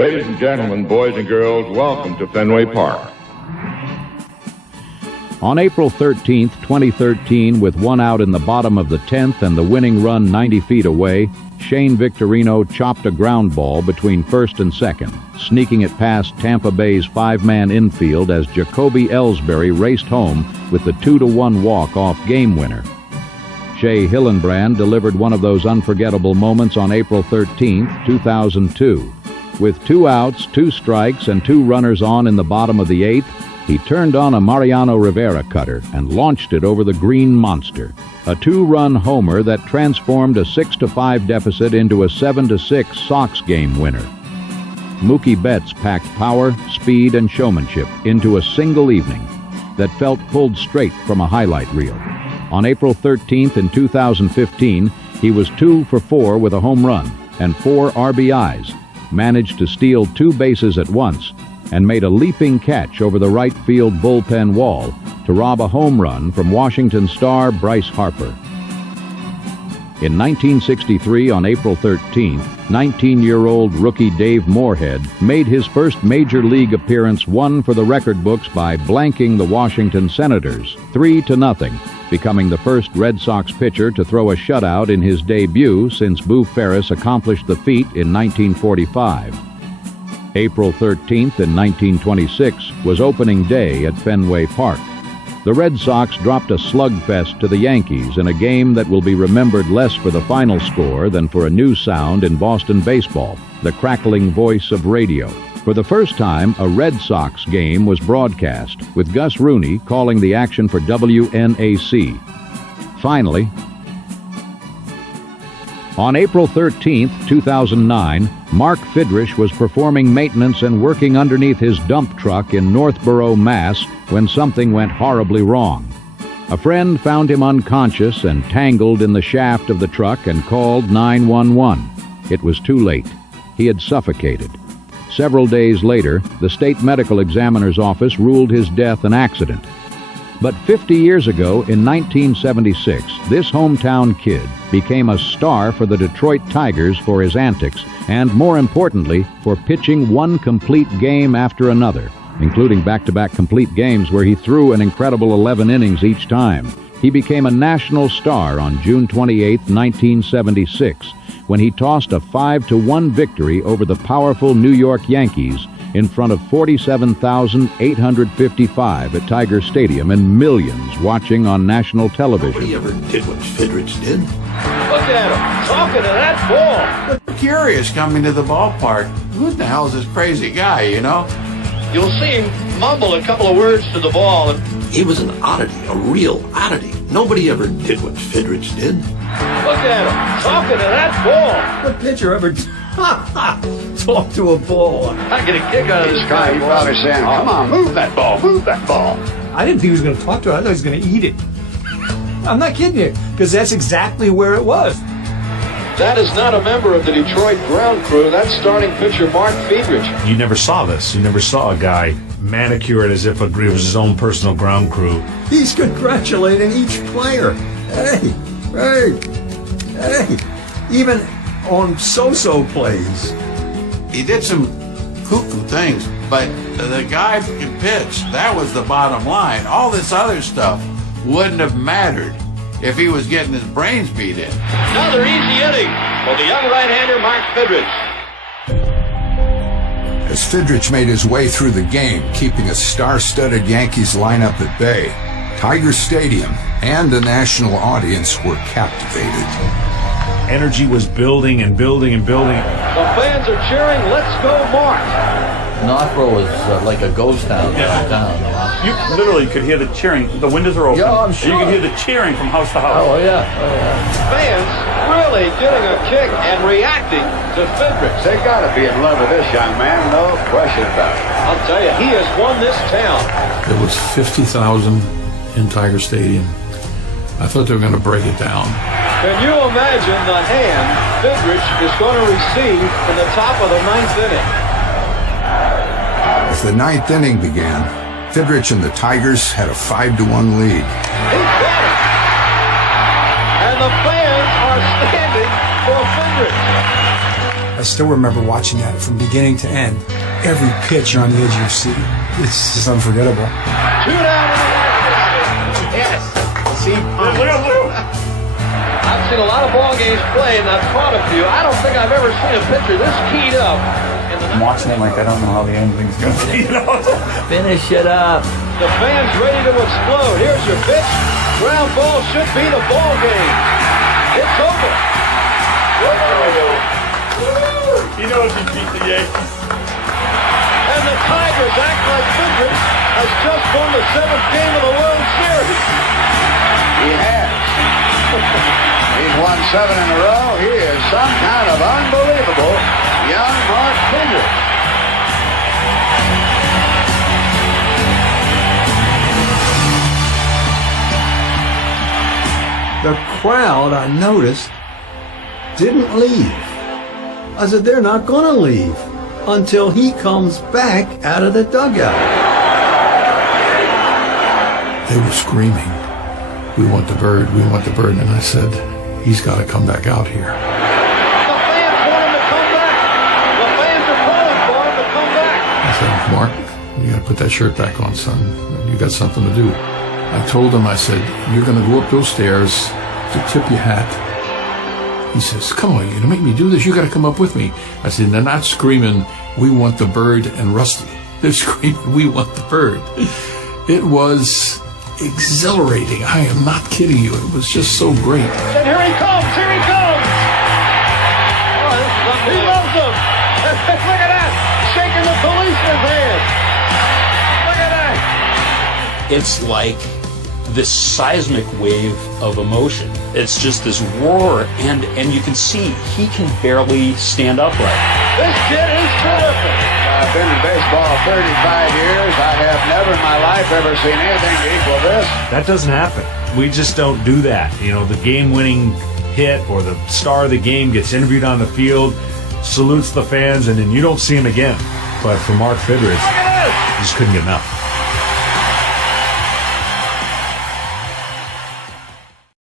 Ladies and gentlemen, boys and girls, welcome to Fenway Park. On April 13th, 2013, with one out in the bottom of the 10th and the winning run 90 feet away, Shane Victorino chopped a ground ball between first and second, sneaking it past Tampa Bay's five-man infield as Jacoby Ellsbury raced home with the 2-1 walk-off game winner. Shea Hillenbrand delivered one of those unforgettable moments on April 13th, 2002. With 2 outs, 2 strikes, and 2 runners on in the bottom of the 8th, he turned on a Mariano Rivera cutter and launched it over the green monster. A 2-run homer that transformed a 6-5 deficit into a 7-6 Sox game winner. Mookie Betts packed power, speed, and showmanship into a single evening that felt pulled straight from a highlight reel. On April 13th in 2015, he was 2 for 4 with a home run and 4 RBIs, managed to steal 2 bases at once, and made a leaping catch over the right field bullpen wall to rob a home run from Washington star Bryce Harper. In 1963, on April 13th, 19-year-old rookie Dave Moorhead made his first major league appearance, one for the record books by blanking the Washington Senators 3-0, becoming the first Red Sox pitcher to throw a shutout in his debut since Boo Ferris accomplished the feat in 1945. April 13th in 1926 was opening day at Fenway Park. The Red Sox dropped a slugfest to the Yankees in a game that will be remembered less for the final score than for a new sound in Boston baseball, the crackling voice of radio. For the first time, a Red Sox game was broadcast, with Gus Rooney calling the action for WNAC. Finally, on April 13th, 2009, Mark Fidrich was performing maintenance and working underneath his dump truck in Northborough, Mass, when something went horribly wrong. A friend found him unconscious and tangled in the shaft of the truck and called 911. It was too late. He had suffocated. Several days later, the state medical examiner's office ruled his death an accident. But 50 years ago, in 1976, this hometown kid became a star for the Detroit Tigers for his antics, and more importantly, for pitching one complete game after another, including back-to-back complete games where he threw an incredible 11 innings each time. He became a national star on June 28, 1976, when he tossed a 5-1 victory over the powerful New York Yankees in front of 47,855 at Tiger Stadium and millions watching on national television. Nobody ever did what Fidrich did. Look at him, talking to that ball. But curious coming to the ballpark. Who the hell is this crazy guy, you know? You'll see him mumble a couple of words to the ball. He was an oddity, a real oddity. Nobody ever did what Fidrich did. Look at him, talking to that ball. What pitcher ever talk to a ball? I get a kick out of this guy. He probably saying, come on, move that ball, move that ball. I didn't think he was going to talk to it. I thought he was going to eat it. I'm not kidding you, because that's exactly where it was. That is not a member of the Detroit ground crew. That's starting pitcher Mark Fidrich. You never saw this. You never saw a guy manicured as if it was his own personal ground crew. He's congratulating each player. Hey, even on so-so plays. He did some cuckoo things, but the guy can pitch. That was the bottom line. All this other stuff wouldn't have mattered if he was getting his brains beat in. Another easy inning for the young right-hander Mark Fidrich. As Fidrich made his way through the game, keeping a star-studded Yankees lineup at bay, Tiger Stadium and the national audience were captivated. Energy was building and building and building. The fans are cheering, let's go Mark. Northborough was like a ghost town downtown. You literally could hear the cheering. The windows are open. Yeah, I'm sure. You could hear the cheering from house to house. Oh, yeah. Fans really getting a kick and reacting to Fidrich. They got to be in love with this young man, no question about it. I'll tell you, he has won this town. There was 50,000 in Tiger Stadium. I thought they were going to break it down. Can you imagine the hand Fidrich is going to receive in the top of the 9th inning? As the 9th inning began, Fidrich and the Tigers had a 5-1 lead. He got it! And the fans are standing for Fidrich. I still remember watching that from beginning to end. Every pitch you're on the edge of your seat. It's just unforgettable. 2 down in the right. Yes. See, I've seen a lot of ball games played, and I've caught a few. I don't think I've ever seen a pitcher this keyed up. I'm watching it like I don't know how the ending's going to be. Finish it up. The fans ready to explode. Here's your pitch. Ground ball should be the ball game. It's over. He knows he beat the Yankees. And the Tigers act like Fenway has just won the 7th game of the World Series. He has. He's won 7 in a row. He is some kind of unbelievable young Mark Fenway. The crowd, I noticed, didn't leave. I said, they're not going to leave until he comes back out of the dugout. They were screaming, "We want the bird, we want the bird." And I said, he's got to come back out here. The fans want him to come back. The fans are calling for him to come back. I said, "Mark, you got to put that shirt back on, son. You got something to do." I told him, I said, "You're going to go up those stairs to tip your hat." He says, "Come on, you're going to make me do this? You got to come up with me." I said, "They're not screaming, 'We want the bird' and Rusty. They're screaming, 'We want the bird.'" It was exhilarating. I am not kidding you. It was just so great. And here he comes. Here he comes. Oh, he loves them. Look at that. Shaking the policeman's hand. Look at that. It's like this seismic wave of emotion. It's just this roar, and you can see he can barely stand upright. This kid is terrific. I've been in baseball 35 years. I have never in my life ever seen anything to equal this. That doesn't happen. We just don't do that. You know, the game-winning hit or the star of the game gets interviewed on the field, salutes the fans, and then you don't see him again. But for Mark Fidrich, he just couldn't get enough.